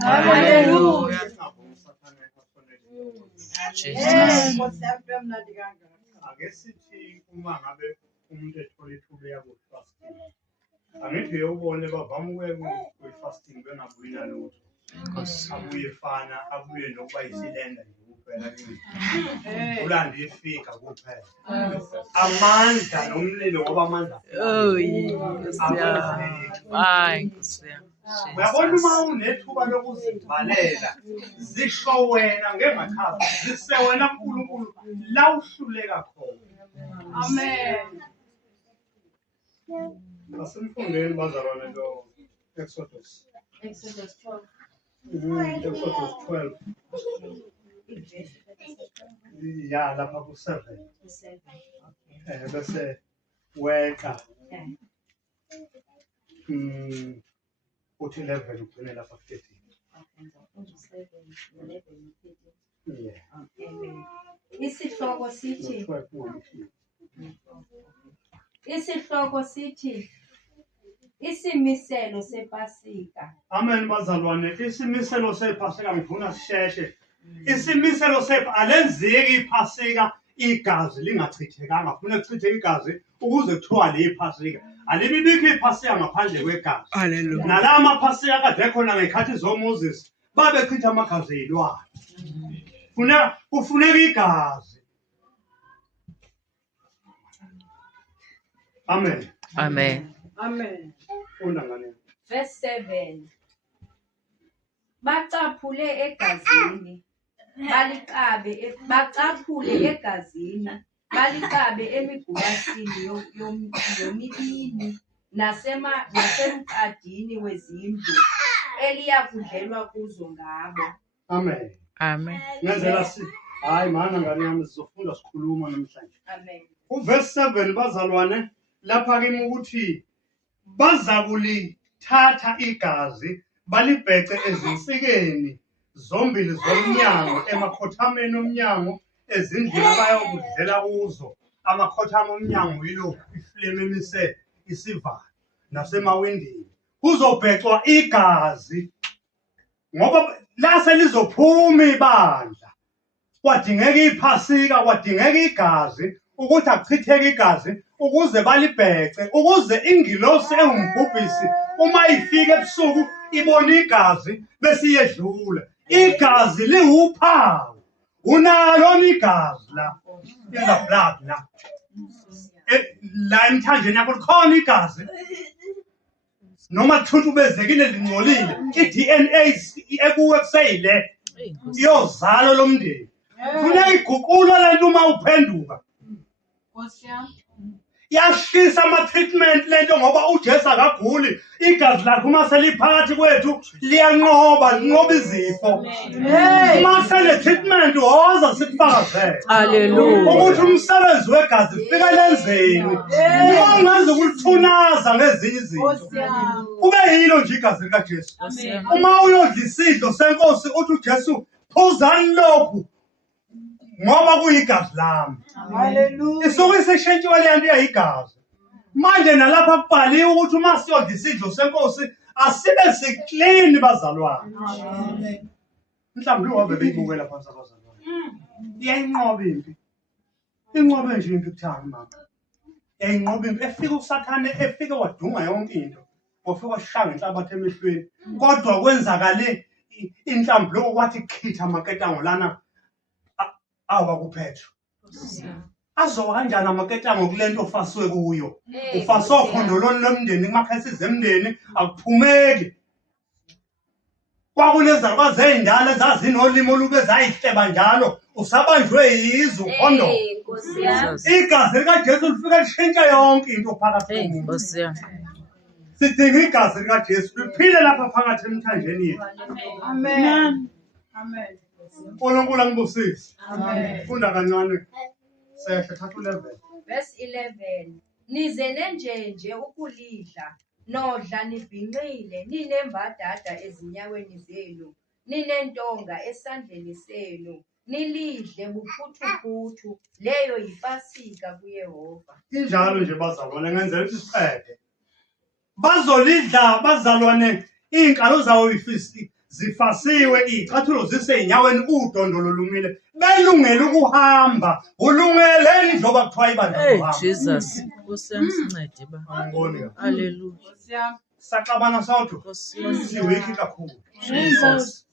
Hallelujah. Ake sithi uma ngabe umuntu ethola ithuba yakufasting. Angithi uyobona bavama ukufasting bengabuyi nalutho. Abuye fana abuye nokuba isilenda nje kuphela kimi. Ulanda ifika kuphela. Amandla nomlilo ngoba amandla. Oh yes. Hayi Nkosi. Uyabona uma unethuba lokuzivalela zisho wena ngemachaza zise wena uNkulunkulu la uhluleka khona. Amen. Asimfundeni bazalwane lo Exodus 12. Exodus 12. Ya lapha ku7. Bese weka uthi 11 ugcine lapha 13. Yeah. Isihloko sithi isimiselo sepasika. Amen bazalwane, isimiselo sepasika ngifuna sisheshe. Isimiselo alenzeki iphasika igazi lingachithekanga, funa kuchitheke igazi ukuze kuthiwa le iphasika. Alibibikho iphasika ngaphandle kwegazi. Hallelujah. Nala amaphasika kade khona ngekhathi zoMoses babechitha amagazi ezilwane. Kufuneka igazi. Amen. Amen. Amen. Funda ngane. Verse 7. Bacaphule egazini. Bacaphule egazini. Balikabe emigulasini yomibini nasemqadini wezindlu eliyakudlelwa kuzo ngabo. Amen. Amen. Ngenzela hayi mana ngane yami sizofunda sikhuluma namhlanje. Amen. Uverse 7 bazalwane lapha kimi ukuthi baza kulithatha igazi balibhece ezinsikeni zombili zomnyango emakhothameni omnyango ezindlini abayokudlela kuzo. Amakhothamo omnyango yilo iflame emise isivalo nasemawindini kuzobhecwa igazi ngoba la selizophuma ibandla. Kwadingeka iphasika, kwadingeka igazi ukuthi akuchitheke igazi ukuze balibhece, ukuze ingilosi engumgubhisi uma ifika ebusuku ibona igazi bese iyedlula. Igazi liwuphawu. Unalo igazi la. In the blood la. La emthanjeni yakho likhona igazi. Noma thuthubezekile lingcolile, iDNA ekuwe kuseyile. Iyozalo lomndeni. Funeka iguqulwe lento uma uphenduka. Yashisa ama-treatment lento ngoba uJesu akaguli. Igazi lakhe uma seliphakathi kwethu liyanqoba, linqoba izifo. Uma sele-treatment woza sikufakazele. Hallelujah. Ukuthi umsebenzi wegazi ufika lenzeni. Uma ungenza ukulithunaza ngezinye izinto. Kube yilo nje igazi likaJesu. Uma uyodla isidlo senkosi uthi uJesu phuzani lokhu ngoba kuyigazi lami. Hallelujah. Isuke isishintshiwe le nto yayigazi. Manje nalapha kubhaliwe ukuthi uma siyodla isidlo senkosi asibe siclean bazalwane. Mhlawumbe uhambe beyibukela phansi abazalwane. Iyayinqoba impi. Inqobe nje impi kuthani mama. Iyayinqoba impi efika uSathane efike wadunga yonke into. Wafika washanga inhlabathi emehlweni. Kodwa kwenzakale inhlamvu lokho kwathi khitha amaketango lana awakuphethu. Azoba kanjani amaketango kulento ofaswe kuyo? Ufaswe okhondolweni lomndeni kumakhasi emndeni akuphumeki. Kwakunezalukwazi ezindala ezazinolimo olube zayihleba njalo usabanjwe yizo ukhondo. Igazi likaJesu lifika lishintsha yonke into phakathi komuntu. Sidinga igazi likaJesu liphile lapha phakathi emthanjeni yethu. Amen. Amen. uNkulunkulu angibusise. Amen. Funda kancane. Sehle thatha 11. Verse 11. Nize nenjenje ukulidla, nodla nibhinqile, ninembadada ezinyaweni zenu, ninentonga esandleni senu, nilidle buphuthuphuthu, leyo yipasika kuYehova. Injalo nje bazalwane ngenzela ukuthi siqede. Bazolidla bazalwane iy'nkalo zawo zifasiwe, iy'cathulo zisey'nyaweni, udondolo lumile, belungele ukuhamba. Ulungeleni njengoba kuthiwa ibandla Hey, lokuhamba. Jesus. Nkosi yami sincede ba. Angiboni. Hallelujah. Saxabana sawuthi Nkosi yami. siwikhi kakhulu. Jesus.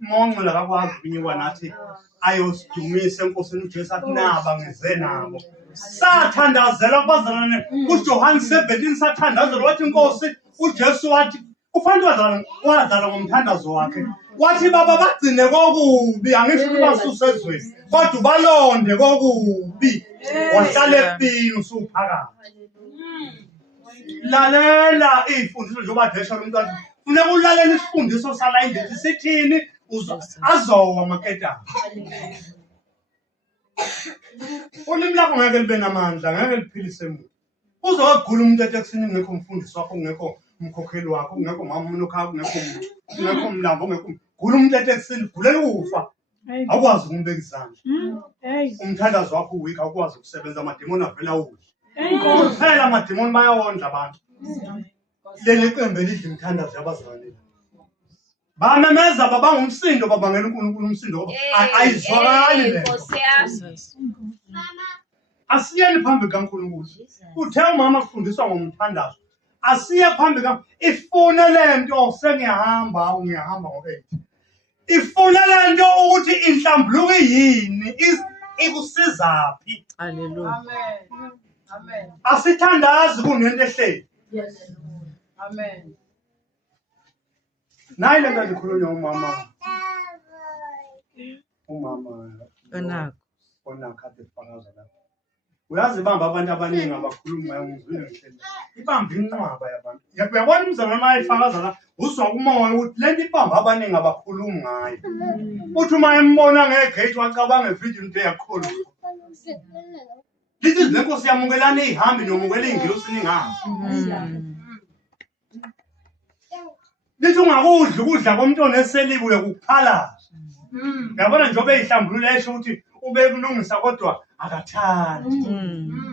Mongcwele akakwazi ukunyekwa nathi ayosidumisa enkosini uJesu athi naba ngize nabo. Sathandazela kubazalwane kuJohane 17 sathandazela wathi inkosi uJesu wathi kufanele wazala ngomthandazo wakhe. Wathi baba bagcine kokubi angisho ukuthi basuse ezweni kodwa balonde kokubi. Wahlala empini usuphakathi. Lalela izifundiso njengoba desha umntwana. Funeka ulalele isifundiso sala indlela sithini azowa maketana. Ulimi lakho ngeke libe namandla, ngeke liphilise umuntu. Uzogula umuntu eteksini ngekho umfundisi wakho, ngekho umkhokheli wakho, ngekho mama unokhaya, ngekho mlambo, ngekho gula umuntu eteksini, gulela ukufa. Awukwazi ukumbeka izandla. Umthandazo wakho uwikho awukwazi ukusebenza, amademoni avela uwe. Kuphela amademoni bayawondla abantu. Leli qembe lidla imthandazo yabazalwane. Bamemeza babangumsindo babangela uNkulunkulu umsindo ayizwakali le. Asiyeni phambi kaNkulunkulu. Uthe umama kufundiswa ngomthandazo. Asiye phambi ifune lento sengiyahamba ngoba ifune lento ukuthi inhlambuluko yini ikusizaphi. Hallelujah. Amen. Asithandazi kunento ehleli. Yes. Amen. Nayi lento likhulunywa umama Onakho. onakade fakaza lapha. Uyazi bamba abantu abaningi abakhuluma ngayo ngizwile ngihleli. Ibamba inqwaba yabantu. Uyabona umzalwane mayifakaza la uzwa umoya ukuthi lento ibamba abaningi abakhuluma ngayo. Uthi uma embona ngegate wacabanga evideo into yakholwa. Lithi lenkosi yamukelana ihambi nomukela ingilosi ningazi. Lithi ungakudla ukudla komntwana eselibuye kuphalaza. Uyabona njengoba eyihlambulule esho ukuthi ube kulungisa kodwa akathandi.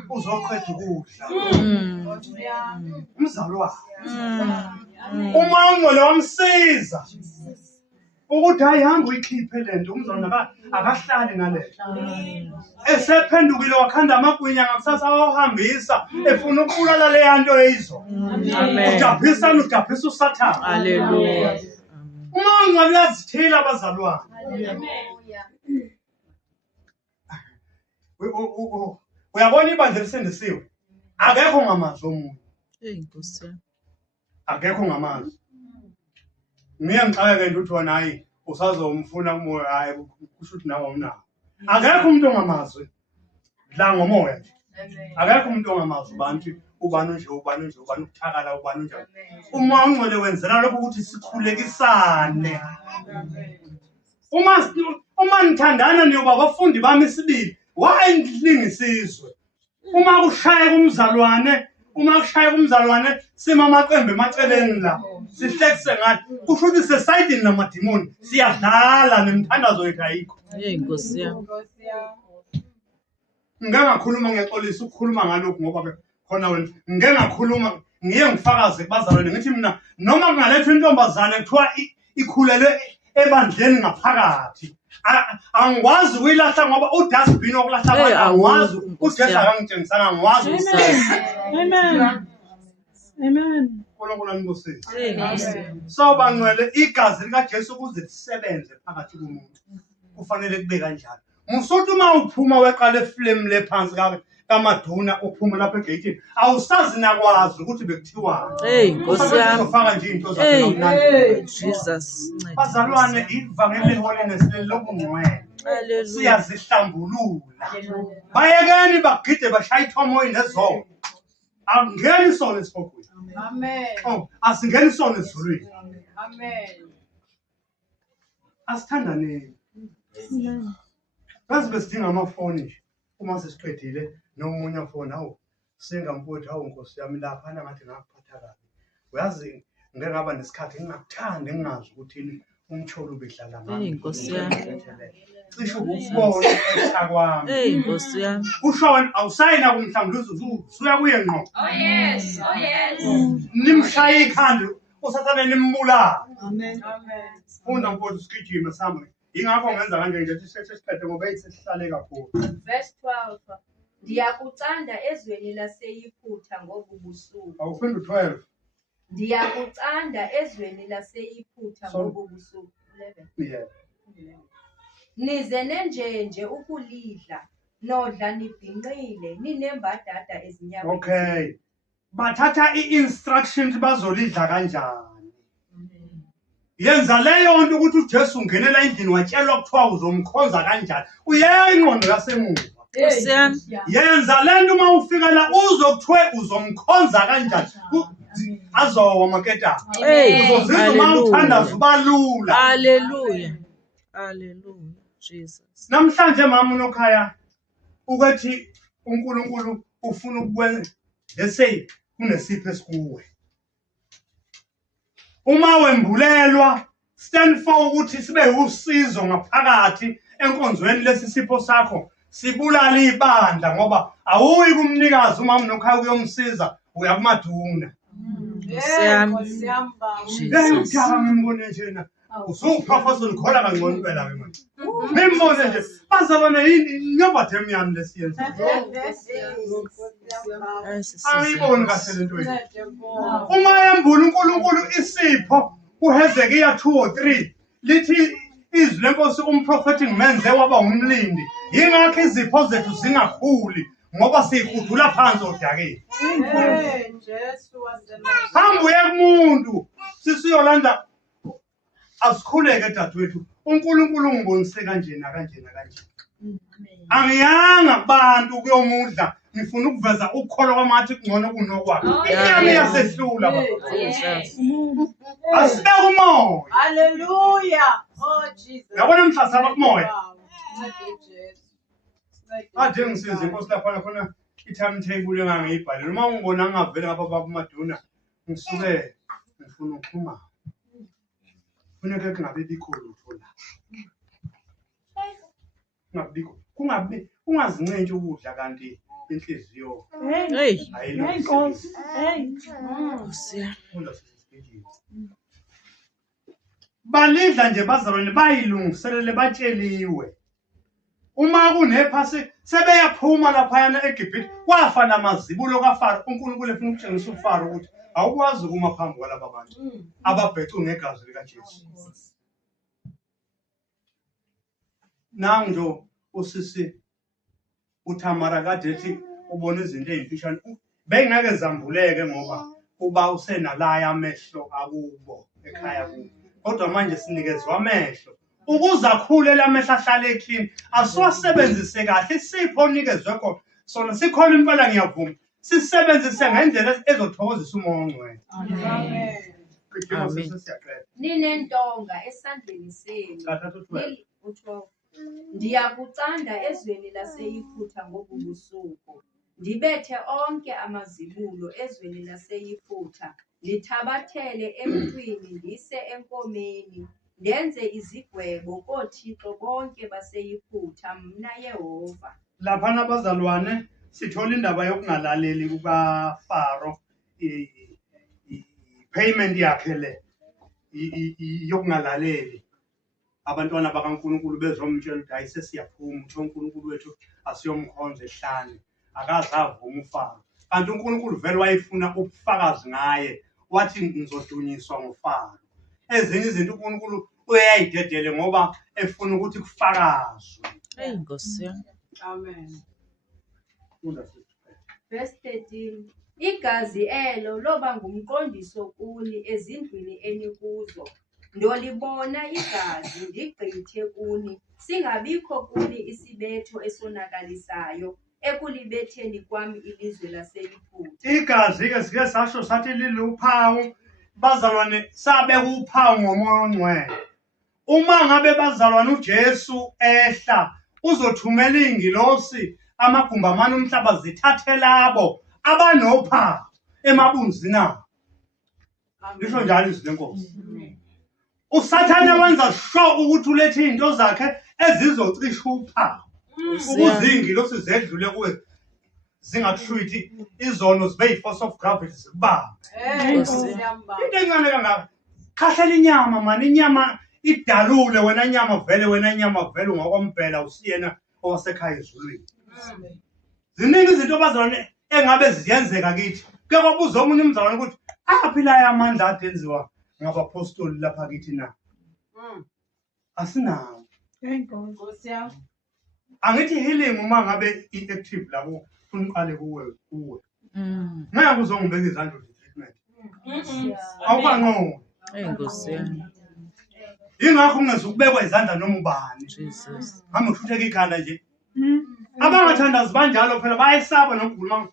Uzoqeda ukudla. Umzalwane. Umangcwele wamsiza. Ukuthi ayihamba uyikhiphe lento umzalwane akahlali nalento. Esephendukile wakhanda amagwinya ngakusasa awahambisa efuna ukubulala le yanto eyizo. Amen. Udaphisa uSathane. Hallelujah. Umangcwele uyazithela abazalwane. Uyabona ibandla elisindisiwe. Akekho ngamazwi omuntu. Hey, Nkosi yami. Akekho ngamazwi. Miye ngixakeke nje uthi wona hayi usazomfuna umoya hayi kusho ukuthi nawe awunawo. Akekho umuntu ongamazwi. La ngomoya nje. Akekho umuntu ongamazwi bantu ubani nje ukuthakala ubani nje. Uma ungcwele wenzela lokho ukuthi sikhulekisane. Uma nithandana niyoba abafundi bami sibili, why ngilingisizwe? Uma kushaya kumzalwane sima amaqembe emaceleni la. Sihlekise ngathi kusho ukuthi sesayidini namadimoni siyadlala nemthandazo yethu ayikho. Hey, Nkosi yami. Ngeke ngakhuluma ngexolisa ukukhuluma ngalokho ngoba ke khona wena ngeke ngakhuluma ngiye ngifakaze kubazalwane ngithi mina noma kungalethwa intombazane kuthiwa ikhulelwe ebandleni ngaphakathi angikwazi ukuyilahla ngoba udustbin okulahla abantu angikwazi uJesu akangitshengisanga angikwazi. Amen. UNkulunkulu anibusise. Hey, Nkosi yami. Sawubangcwele igazi likaJesu ukuze lisebenze phakathi komuntu kufanele kube kanjalo. Musuthi uma uphuma weqala eflame lephansi kamaduna uphuma lapha egate awusazi nakwazi ukuthi bekuthiwa. Hey, Nkosi yami. Uzofaka nje into Hey, zakhe. Jesus. Ncede. Bazalwane ivangeli leholiness lelokungcwele. Hallelujah. Siyazihlambulula. Bayekeni bagide bashaya ithomoyi nezolo. Angeni sona esifokweni. Amen. Oh, asingeni sona ezulwini. Amen. Asithandaneni. Bazi besidinga amafoni nje. Uma sesiqedile nomunye afoni hawo singamfuthi hawo Nkosi yami lapha ngathi ngakuphatha kabi. Uyazi ngeke ngaba nesikhathi ngingakuthandi ngingazi ukuthi umtholo ubedlala ngami. Hey, Nkosi yami. Cishe ukubona ekhaya kwami. Hey, Nkosi yami. Ushona awusayina kumhlambuluza usuya kuye ngqo. Oh yes. Nimshaya ikhanda usathane nimbulala. Amen. Funda mfowethu sigijime sambe. Ingakho ngenza kanje nje siqede ngoba ethi sihlale kakhulu. Verse 12. Ndiyakucanda ezweni laseYiphutha ngobubusuku. Awufunda 12. Ndiyakucanda ezweni laseYiphutha So- ngobubusuku. 11. Yeah. Nize nenjenje ukulidla nodla nibhinqile ninembadada ezinyaweni. Okay. Bathatha i-instructions bazolidla kanjani. Yenza leyo nto ukuthi uJesu ungenela endlini watshelwa kuthiwa uzomkhonza kanjani. Uyeka ingqondo yasemuva. Nkosi yami. Yenza lento uma ufika la uzokuthiwe uzomkhonza kanjani. Azowa maketana. Hey, Uzozizwa uma uthandaza ubalula. Hallelujah. Hallelujah. Jesus. Namhlanje mama unokhaya ukuthi uNkulunkulu ufuna ukwenza lesay kunesipho esikuwe. Uma wembulelwa stand for ukuthi sibe usizo ngaphakathi enkonzweni lesisipho sakho sibulala ibandla ngoba awuyi kumnikazi uma unokhaya kuyomsiza uya kumaduna. Ngiyamthaka ngimbone njena. Usuprofessor ngikhola kangcono impela ke manje. Ngimbone nje bazalwane yini nyobathe emnyama lesiyenza. Ayiboni kahle lento yini. Uma yembula uNkulunkulu isipho uHezekiya 2:3 lithi izwi lenkosi umprofeti ngimenze waba umlindi. Yingakho izipho zethu zingakhuli ngoba siyifudula phansi odakeni. Hambu yemuntu sisiyolanda asikhuleke dadewethu uNkulunkulu ungibonise kanjena kanjena kanjena. Angiyanga kubantu kuyomudla ngifuna ukuveza ukukholo kwamathi kungcono kunokwakhe. Iyami yasehlula baba. Jesus. Asibeke umoya. Hallelujah. Oh Jesus. Yabona mhlasa bakumoya. Wow. Ade ngisize inkosi lapha khona i-timetable engangiyibhalile. Uma ungibona ngavele ngapha baba uMaduna ngisuke ngifuna ukuxhuma. Funeka kungabe bikho lutho la. Ngabikho. Ungazincentshe ukudla kanti inhliziyo Hey. ayilungisi. Nkosi yami. Funda sisibhekile. Balidla nje bazalwane bayilungiselele batsheliwe. Uma kunephasi sebeyaphuma laphayana eGibhithe kwafa namazibulo kaFaro. uNkulunkulu efuna ukutshengisa uFaro ukuthi awukwazi ukuma phambi kwalaba bantu ababhecwe ngegazi likaJesu. Nanjo usisi uThamara kade ethi ubona izinto ezimfishane bengeke zambuleke ngoba kuba usenalaya amehlo akubo ekhaya kubo. Kodwa manje sinikezwe amehlo ukuze akhule lamehlo ahlale ekhini asiwasebenzise kahle isipho onikezwe khona sona sikhona impela ngiyavuma sisebenzise ngendlela ezothokozisa umoya ongcwele. Amen. Kudinga sesiyaqeda. Ninentonga esandleni senu. Kathathu 12. U-12. Ndiyakucanda ezweni laseYiphutha ngobubusuku. Ndibethe onke amazibulo ezweni laseYiphutha. Lithabathele emntwini ndise enkomeni. Ndenze izigwebo koothixo bonke baseYiphutha mna Yehova. Lapha abazalwane sithola indaba yokungalaleli kukaFaro payment yakhe le yokungalaleli. Abantwana bakaNkulunkulu bezomtshela ukuthi ayise siyaphuma uthi uNkulunkulu wethu asiyomkhonza ehlane akazavuma uFaro. Kanti uNkulunkulu vele wayefuna ubufakazi ngaye wathi ngizodunyiswa ngoFaro. Ezinye izinto uNkulunkulu uyayidedele ngoba efuna ukuthi kufakazwe. Hey, Nkosi yami. Amen. Verse 13. Igazi elo loba ngumqondiso kuni ezindlwini enikuzo. Ndolibona igazi ndigqithe kuni. Singabikho kuni isibetho esonakalisayo ekulibetheni kwami ilizwe laseYiphutha. Igazi ke sike sasho sathi liluphawu bazalwane sabe kuphawu ngomoya ongcwele. Uma ngabe bazalwane uJesu ehla uzothumela ingilosi amagumba amane umhlaba zithathe labo abanophawu emabunzini abo. Lisho njalo izwi lenkosi. uSathane wenza sure ukuthi ulethe izinto zakhe ezizocisha uphawu ukuze ingilosi zedlule kuwe zingakushwithi izono zibe yi-force of gravity zikubambe. Nkosi. Into encane kangaka khahlela inyama mani, inyama idalule, wena nyama vele ungokwempela usiyena owasekhaya ezulwini. Ziningi izinto bazalwane engabe ziyenzeka kithi. Kuke kwabuza omunye umzalwane ukuthi aphi la amandla ade enziwa ngabapostoli lapha kithi na? Asinawo. Nkosi yami. Angithi healing uma ngabe i-active la ufuna uqale kuwe. Ngeke uzongibeka izandla treatment. Awukanqobi. Nkosi yami. Ingakho ungezukubekwa izandla noma ubani. Jesus. Hamba ushutheka ikhanda nje. Abangathandazi banjalo phela bayesaba nokugula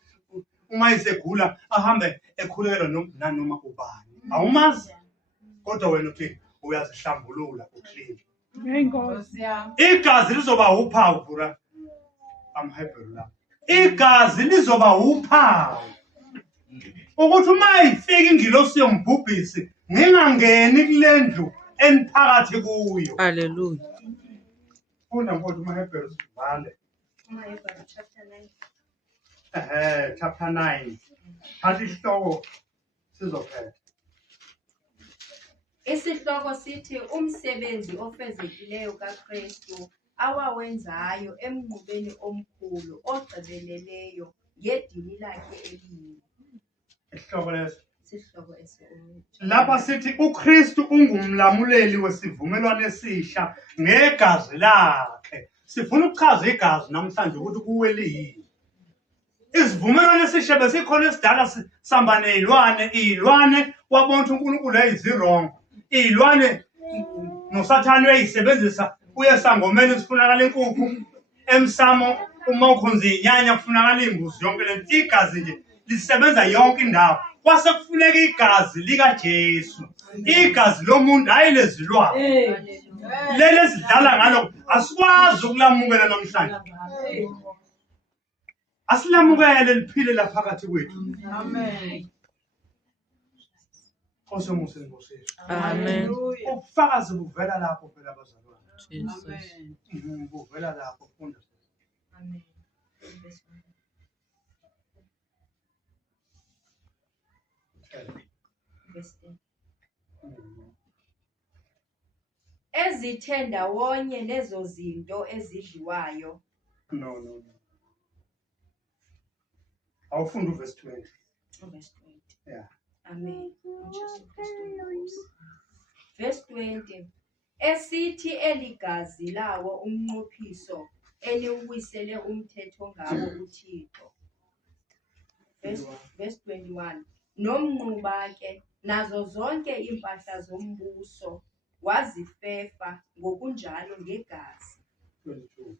uma isegula ahambe ekhulekela nanoma ubani. Awumazi kodwa wena uthi uyazihlambulula uclean. Nkosi yami. Igazi lizoba uphawu bura. Amhebheru la. Igazi lizoba uphawu. Ukuthi uma ifika ingilosi yombhubhisi ngingangeni kulendlu eniphakathi kuyo. Hallelujah. Funda mfowethu uMahebheru sivale. Chapter 9. Hathi isihloko sizophetha. Isihloko sithi umsebenzi ofezekileyo kaKristu awawenzayo emnqubeni omkhulu ogqibeleleyo ngedini lakhe elinye. Isihloko leso. Isihloko esikhulu. Lapha sithi uKristu ungumlamuleli wesivumelwano esisha ngegazi lakhe. Sifuna ukuchaza igazi namhlanje ukuthi kuwe liyini. Isivumelwano esisha besikhona esidala sihamba nezilwane wabona uNkulunkulu eyizirong. Izilwane noSathane uyayisebenzisa uyesangomeni sifunakala inkukhu emsamo uma ukhonza inyanya kufunakala imbuzi yonke lento. Igazi nje lisebenza yonke indawo. Kwase kufuneka igazi lika Jesu. Igazi lomuntu hayi lezilwane. Lele sidlala ngalo asikwazi ukulamukela namhlanje. Asilamukele liphile la phakathi kwethu. Amen. Osemuhle Nkosi yethu. Amen. Ubufakazi buvela lapho phela abazalwane. Jesus. Buvela lapho funda. Amen. Ezithe ndawonye lezo zinto ezidliwayo. No. Awufunda uverse 20. Verse 20. Yeah. Amen. uJesu Kristu inkosi. Verse 20. Esithi eligazi lawo umnqophiso eliwisele umthetho ngawo uThixo. Verse 21. Nomnquba ke nazo zonke impahla zombuso wazifefa ngokunjalo ngegazi. 22.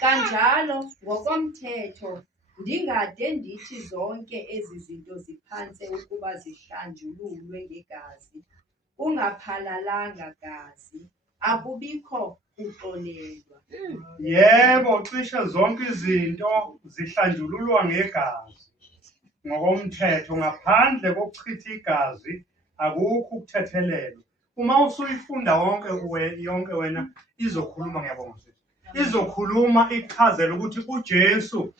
Kanjalo ngokomthetho ndingade ndithi zonke ezi zinto ziphanse ukuba zihlanjululwe ngegazi. Ungaphalalanga gazi akubikho kuxolelwa. Yebo, cishe zonke izinto zihlanjululwa ngegazi. Ngokomthetho ngaphandle kokuchitha igazi akukho ukuthethelelwa. Uma usuyifunda yonke wena izokhuluma ngiyabonga sisi. Izokhuluma ichazela ukuthi uJesu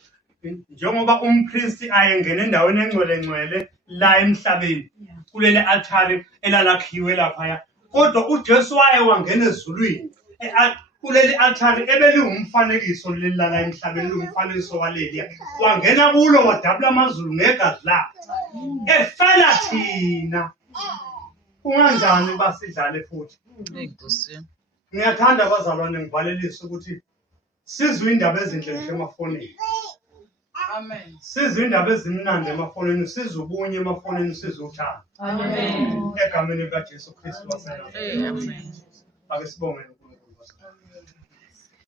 njengoba umpristi ayengena endaweni engcwele la emhlabeni kulele altar elalakhiwe lapha, kodwa uJesu waye wangena ezulwini kuleli altar ebeliwumfanekiso lelala emhlabeni umfanekiso waleli wangena kulo wadabula amazulu ngegazi lakhe efela thina. Kunganjani basidlale futhi? Nkosi. Ngiyathanda abazalwane ngivalelise ukuthi sizwe indaba ezinhle nje emafonini. Amen. Sizwe indaba ezimnandi emafonini, sizwe ubunye emafonini, sizwe uthando. Amen. Egameni likaJesu Kristu waseNazaretha. Amen. Ake sibonge.